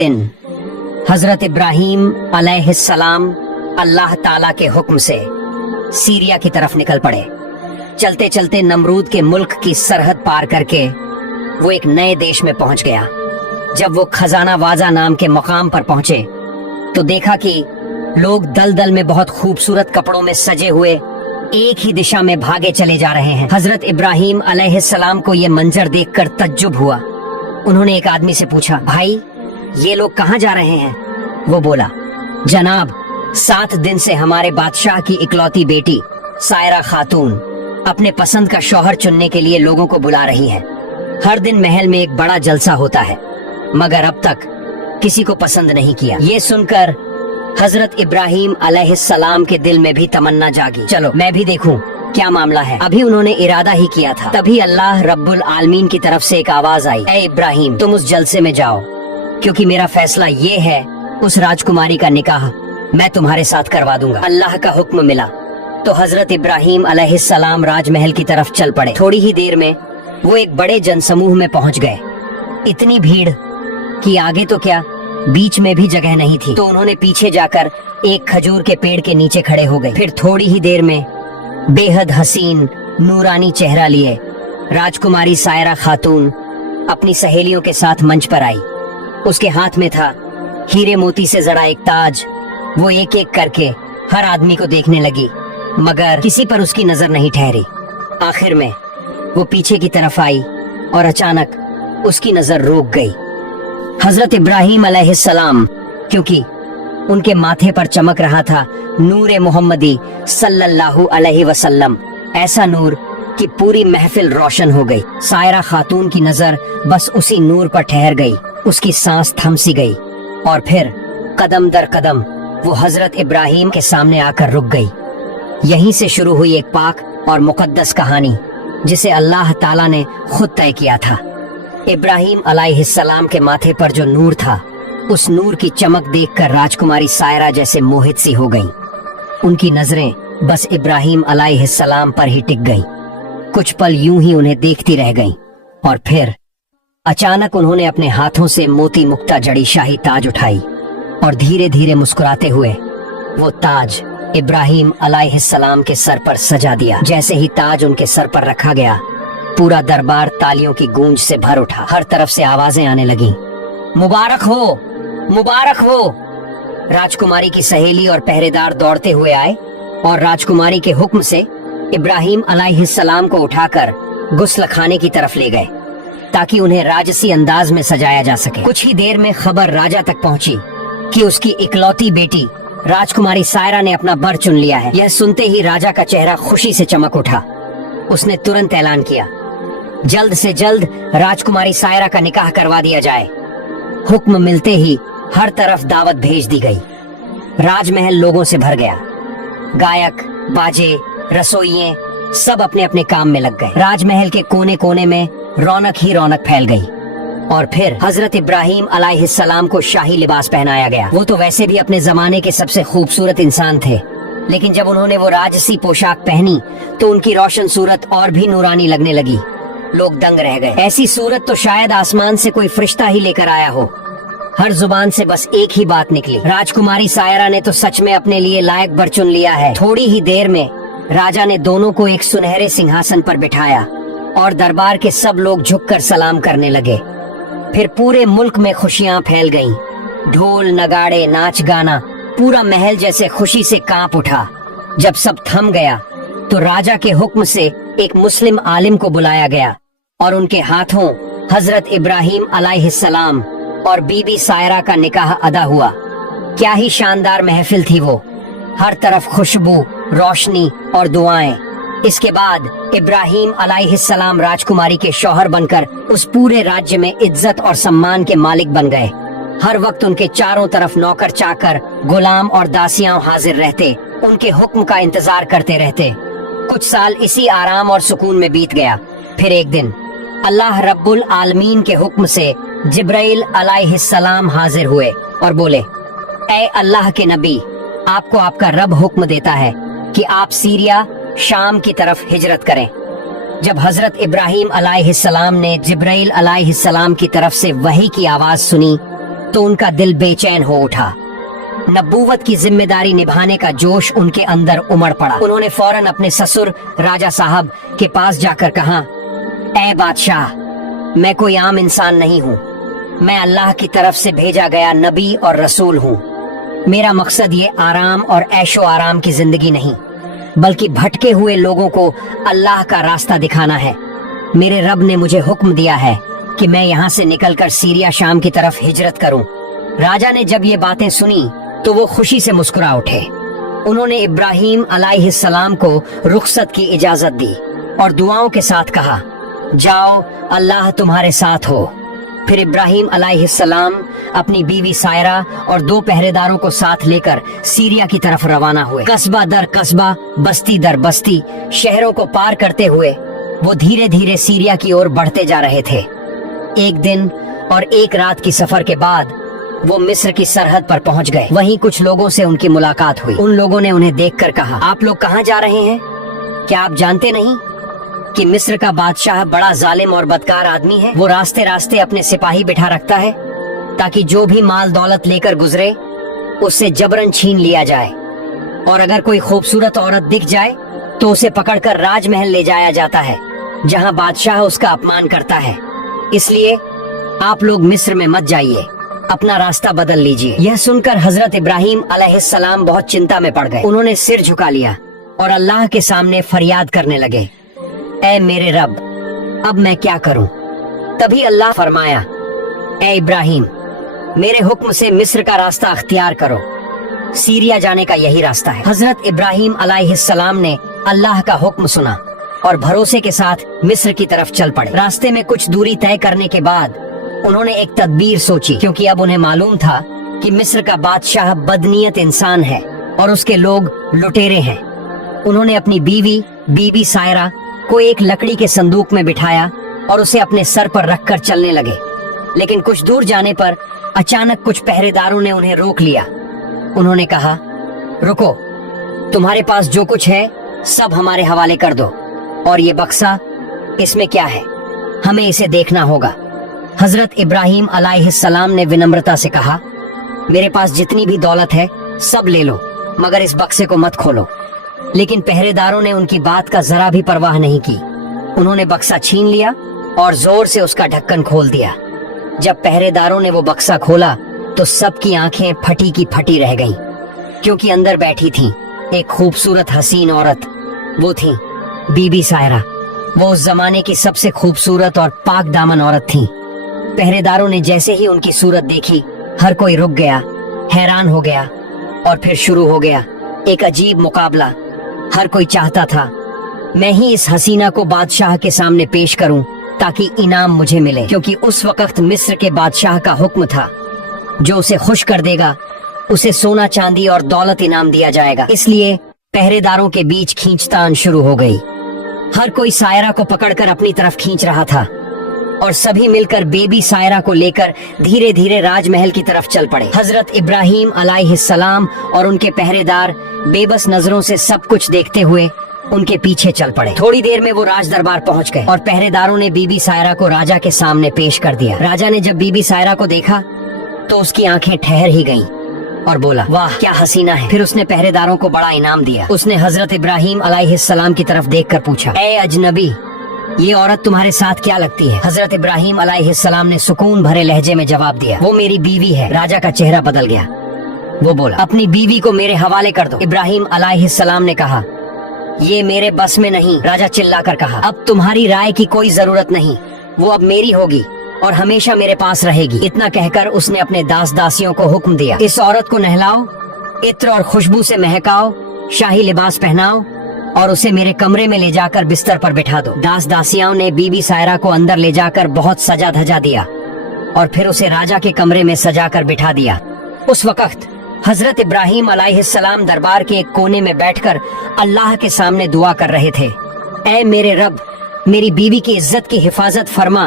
दिन हजरत इब्राहीम अलैहिस्सलाम अल्लाह ताला के हुक्म से सीरिया की तरफ निकल पड़े। चलते चलते नमरूद के मुल्क की सरहद पार करके वो एक नए देश में पहुंच गया। जब वो खजाना वाजा नाम के मकाम पर पहुंचे तो देखा कि लोग दलदल में बहुत खूबसूरत कपड़ों में सजे हुए एक ही दिशा में भागे चले जा रहे हैं। हजरत इब्राहीम अलैहिस्सलाम को ये मंजर देखकर तज्जुब हुआ। उन्होंने एक आदमी से पूछा, भाई ये लोग कहाँ जा रहे हैं? वो बोला, जनाब 7 दिन से हमारे बादशाह की इकलौती बेटी सायरा खातून अपने पसंद का शौहर चुनने के लिए लोगों को बुला रही है। हर दिन महल में एक बड़ा जलसा होता है, मगर अब तक किसी को पसंद नहीं किया। ये सुनकर हजरत इब्राहीम अलैहिस्सलाम के दिल में भी तमन्ना जागी, चलो मैं भी देखूं क्या मामला है। अभी उन्होंने इरादा ही किया था, तभी अल्लाह रब्बुल आलमीन की तरफ से एक आवाज आई, ए इब्राहीम तुम उस जलसे में जाओ, क्योंकि मेरा फैसला ये है उस राजकुमारी का निकाह मैं तुम्हारे साथ करवा दूंगा। अल्लाह का हुक्म मिला तो हजरत इब्राहीम अलैहिस्सलाम राजमहल की तरफ चल पड़े। थोड़ी ही देर में वो एक बड़े जनसमूह में पहुंच गए। इतनी भीड़ कि आगे तो क्या बीच में भी जगह नहीं थी, तो उन्होंने पीछे जाकर एक खजूर के पेड़ के नीचे खड़े हो गए। फिर थोड़ी ही देर में बेहद हसीन नूरानी चेहरा लिए राजकुमारी सायरा खातून अपनी सहेलियों के साथ मंच पर आई। उसके हाथ में था हीरे मोती से जड़ा एक ताज। वो एक एक करके हर आदमी को देखने लगी, मगर किसी पर उसकी नजर नहीं ठहरी। आखिर में वो पीछे की तरफ आई और अचानक उसकी नजर रुक गई। हजरत इब्राहीम अलैहिस्सलाम, क्योंकि उनके माथे पर चमक रहा था नूरे मोहम्मदी सल्लल्लाहु अलैहि वसल्लम, ऐसा नूर कि पूरी महफिल रोशन हो गई। सायरा खातून की नजर बस उसी नूर पर ठहर गई। उसकी सांस थम सी गई और फिर कदम दर कदम वो हजरत इब्राहीम के सामने आकर रुक गई। यहीं से शुरू हुई एक पाक और मुकद्दस कहानी जिसे अल्लाह ताला ने खुद तय किया था। इब्राहीम अलैहिस्सलाम के माथे पर जो नूर था, उस नूर की चमक देखकर राजकुमारी सायरा जैसे मोहित सी हो गईं। उनकी नजरें बस इब्राहीम अलैहिस्सलाम पर ही टिक गईं। कुछ पल यूं ही उन्हें देखती रह गईं और फिर अचानक उन्होंने अपने हाथों से मोती मुक्ता जड़ी शाही ताज उठाई और धीरे धीरे मुस्कुराते हुए वो ताज इब्राहीम अलैहिस्सलाम के सर पर सजा दिया। जैसे ही ताज उनके सर पर रखा गया, पूरा दरबार तालियों की गूंज से भर उठा। हर तरफ से आवाजें आने लगीं, मुबारक हो, मुबारक हो। राजकुमारी की सहेली और पहरेदार दौड़ते हुए आए और राजकुमारी के हुक्म से इब्राहीम अलैहिस्सलाम को उठाकर गुस्ल खाने की तरफ ले गए ताकि उन्हें राजसी अंदाज में सजाया जा सके। कुछ ही देर में खबर राजा तक पहुंची कि उसकी इकलौती बेटी राजकुमारी सायरा ने अपना बर चुन लिया है। यह सुनते ही राजा का चेहरा खुशी से चमक उठा। उसने तुरंत ऐलान किया, जल्द से जल्द राजकुमारी सायरा का निकाह करवा दिया जाए। हुक्म मिलते ही हर तरफ दावत भेज दी गई। राजमहल लोगों से भर गया। गायक, बाजे, रसोइये सब अपने अपने काम में लग गए। राजमहल के कोने कोने में रौनक ही रौनक फैल गई। और फिर हजरत इब्राहीम अलैहिस्सलाम को शाही लिबास पहनाया गया। वो तो वैसे भी अपने जमाने के सबसे खूबसूरत इंसान थे, लेकिन जब उन्होंने वो राजसी पोशाक पहनी तो उनकी रोशन सूरत और भी नूरानी लगने लगी। लोग दंग रह गए। ऐसी सूरत तो शायद आसमान से कोई फरिश्ता ही लेकर आया हो। हर जुबान से बस एक ही बात निकली, राजकुमारी सायरा ने तो सच में अपने लिए लायक बर चुन लिया है। थोड़ी ही देर में राजा ने दोनों को एक सुनहरे सिंहासन पर बिठाया और दरबार के सब लोग झुककर सलाम करने लगे। फिर पूरे मुल्क में खुशियां फैल गईं। ढोल, नगाड़े, नाच गाना, पूरा महल जैसे खुशी से कांप उठा। जब सब थम गया तो राजा के हुक्म से एक मुस्लिम आलिम को बुलाया गया और उनके हाथों हजरत इब्राहीम अलैहिस्सलाम और बीबी सायरा का निकाह अदा हुआ। क्या ही शानदार महफिल थी वो। हर तरफ खुशबू, रोशनी और दुआएं। इसके बाद इब्राहीम अलैहिस्सलाम राजकुमारी के शौहर बनकर उस पूरे राज्य में इज्जत और सम्मान के मालिक बन गए। हर वक्त उनके चारों तरफ नौकर चाकर, गुलाम और दासियां हाजिर रहते, उनके हुक्म का इंतजार करते रहते। कुछ साल इसी आराम और सुकून में बीत गया। फिर एक दिन अल्लाह रब्बुल आलमीन के हुक्म से जिब्राइल अलैहिस्सलाम हाजिर हुए और बोले, ऐ अल्लाह के नबी, आपको आपका रब हुक्म देता है कि आप सीरिया, शाम की तरफ हिजरत करें। जब हजरत इब्राहीम अलैहिस्सलाम ने जिब्राइल अलैहिस्सलाम की तरफ से वही की आवाज सुनी तो उनका दिल बेचैन हो उठा। नबूवत की जिम्मेदारी निभाने का जोश उनके अंदर उमड़ पड़ा। उन्होंने फौरन अपने ससुर राजा साहब के पास जाकर कहा, ऐ बादशाह, मैं कोई आम इंसान नहीं हूँ। मैं अल्लाह की तरफ से भेजा गया नबी और रसूल हूँ। मेरा मकसद ये आराम और ऐशो आराम की जिंदगी नहीं, बल्कि भटके हुए लोगों को अल्लाह का रास्ता दिखाना है। मेरे रब ने मुझे हुक्म दिया है कि मैं यहाँ से निकलकर सीरिया शाम की तरफ हिजरत करूँ। राजा ने जब ये बातें सुनी तो वो खुशी से मुस्कुरा उठे। उन्होंने इब्राहिम अलैहिस्सलाम को रुखसत की इजाजत दी और दुआओं के साथ कहा, जाओ, अल्लाह तुम्हारे साथ हो। फिर इब्राहिम अलैहिस्सलाम अपनी बीवी सायरा और 2 पहरेदारों को साथ लेकर सीरिया की तरफ रवाना हुए। कस्बा दर कस्बा, बस्ती दर बस्ती, शहरों को पार करते हुए वो धीरे धीरे सीरिया की ओर बढ़ते जा रहे थे। एक दिन और एक रात की सफर के बाद वो मिस्र की सरहद पर पहुंच गए। वहीं कुछ लोगों से उनकी मुलाकात हुई। उन लोगों ने उन्हें देखकर कहा, आप लोग कहाँ जा रहे हैं? क्या आप जानते नहीं कि मिस्र का बादशाह बड़ा जालिम और बदकार आदमी है? वो रास्ते रास्ते अपने सिपाही बिठा रखता है ताकि जो भी माल दौलत लेकर गुजरे उससे जबरन छीन लिया जाए, और अगर कोई खूबसूरत औरत दिख जाए तो उसे पकड़कर राजमहल ले जाया जाता है, जहाँ बादशाह उसका अपमान करता है। इसलिए आप लोग मिस्र में मत जाइए, अपना रास्ता बदल लीजिए। यह सुनकर हजरत इब्राहिम अलैहिस्सलाम बहुत चिंता में पड़ गए। उन्होंने सिर झुका लिया और अल्लाह के सामने फरियाद करने लगे, ऐ मेरे रब, अब मैं क्या करूं? तभी अल्लाह फरमाया, ऐ इब्राहिम, मेरे हुक्म से मिस्र का रास्ता अख्तियार करो। सीरिया जाने का यही रास्ता है। हजरत इब्राहिम अलैहिस्सलाम ने अल्लाह का हुक्म सुना और भरोसे के साथ मिस्र की तरफ चल पड़े। रास्ते में कुछ दूरी तय करने के बाद उन्होंने एक तदबीर सोची, क्योंकि अब उन्हें मालूम था कि मिस्र का बादशाह बदनीयत इंसान है और उसके लोग लुटेरे हैं। उन्होंने अपनी बीबी सायरा को एक लकड़ी के संदूक में बिठाया और उसे अपने सर पर रखकर चलने लगे। लेकिन कुछ दूर जाने पर अचानक कुछ पहरेदारों ने उन्हें रोक लिया। उन्होंने कहा, रुको, तुम्हारे पास जो कुछ है सब हमारे हवाले कर दो, और ये बक्सा, इसमें क्या है? हमें इसे देखना होगा। हजरत इब्राहिम अलैहिस्सलाम ने विनम्रता से कहा, मेरे पास जितनी भी दौलत है सब ले लो, मगर इस बक्से को मत खोलो। लेकिन पहरेदारों ने उनकी बात का जरा भी परवाह नहीं की। उन्होंने बक्सा छीन लिया और जोर से उसका ढक्कन खोल दिया। जब पहरेदारों ने वो बक्सा खोला तो सबकी आंखें फटी की फटी रह गईं, क्योंकि अंदर बैठी थी एक खूबसूरत हसीन औरत। वो थी बीबी सायरा। वो उस जमाने की सबसे खूबसूरत और पाक दामन औरत थी। पहरेदारों ने जैसे ही उनकी सूरत देखी, हर कोई रुक गया, हैरान हो गया, और फिर शुरू हो गया एक अजीब मुकाबला। हर कोई चाहता था मैं ही इस हसीना को बादशाह के सामने पेश करूं ताकि इनाम मुझे मिले, क्योंकि उस वक्त मिस्र के बादशाह का हुक्म था, जो उसे खुश कर देगा उसे सोना चांदी और दौलत इनाम दिया जाएगा। इसलिए पहरेदारों के बीच खींचतान शुरू हो गई। हर कोई सायरा को पकड़कर अपनी तरफ खींच रहा था और सभी मिलकर बेबी सायरा को लेकर धीरे धीरे राजमहल की तरफ चल पड़े। हजरत इब्राहिम अलैहिस्सलाम और उनके पहरेदार बेबस नजरों से सब कुछ देखते हुए उनके पीछे चल पड़े। थोड़ी देर में वो राज दरबार पहुंच गए और पहरेदारों ने बीबी सायरा को राजा के सामने पेश कर दिया। राजा ने जब बीबी सायरा को देखा तो उसकी आंखें ठहर ही गईं और बोला, वाह क्या हसीना है। फिर उसने पहरेदारों को बड़ा इनाम दिया। उसने हजरत इब्राहिम अलैहिस्सलाम की तरफ देखकर पूछा, ए अजनबी, ये औरत तुम्हारे साथ क्या लगती है? हजरत इब्राहिम अलैहिस्सलाम ने सुकून भरे लहजे में जवाब दिया, वो मेरी बीवी है। राजा का चेहरा बदल गया। वो बोला, अपनी बीवी को मेरे हवाले कर दो। इब्राहिम अलैहिस्सलाम ने कहा, ये मेरे बस में नहीं। राजा चिल्लाकर कहा, अब तुम्हारी राय की कोई जरूरत नहीं, वो अब मेरी होगी और हमेशा मेरे पास रहेगी। इतना कहकर उसने अपने दास दासियों को हुक्म दिया, इस औरत को नहलाओ, इत्र और खुशबू से महकाओ, शाही लिबास पहनाओ और उसे मेरे कमरे में ले जाकर बिस्तर पर बिठा दो। दास दासियाओं ने बीबी सायरा को अंदर ले जाकर बहुत सजा धजा दिया और फिर उसे राजा के कमरे में सजा कर बिठा दिया। उस वक्त हजरत इब्राहिम अलैहिस्सलाम दरबार के एक कोने में बैठकर अल्लाह के सामने दुआ कर रहे थे, ऐ मेरे रब, मेरी बीवी की इज्जत की हिफाजत फरमा।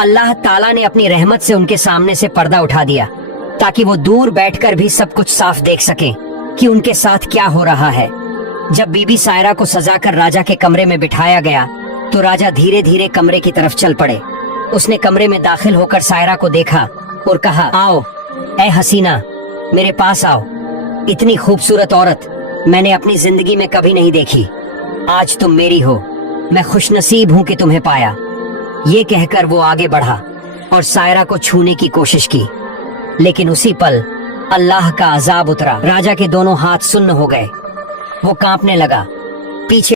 अल्लाह ताला ने अपनी रहमत से उनके सामने से पर्दा उठा दिया ताकि वो दूर बैठकर भी सब कुछ साफ देख सकें कि उनके साथ क्या हो रहा है। जब बीबी सायरा को सजाकर राजा के कमरे में बिठाया गया तो राजा धीरे धीरे कमरे की तरफ चल पड़े। उसने कमरे में दाखिल होकर सायरा को देखा और कहा, आओ اے حسینہ میرے پاس آؤ، اتنی خوبصورت عورت میں نے اپنی زندگی میں کبھی نہیں دیکھی، آج تم میری ہو، میں خوش نصیب ہوں کہ تمہیں پایا۔ یہ کہہ کر وہ آگے بڑھا اور سائرہ کو چھونے کی کوشش کی، لیکن اسی پل اللہ کا عذاب اترا۔ راجا کے دونوں ہاتھ سن ہو گئے، وہ کانپنے لگا، پیچھے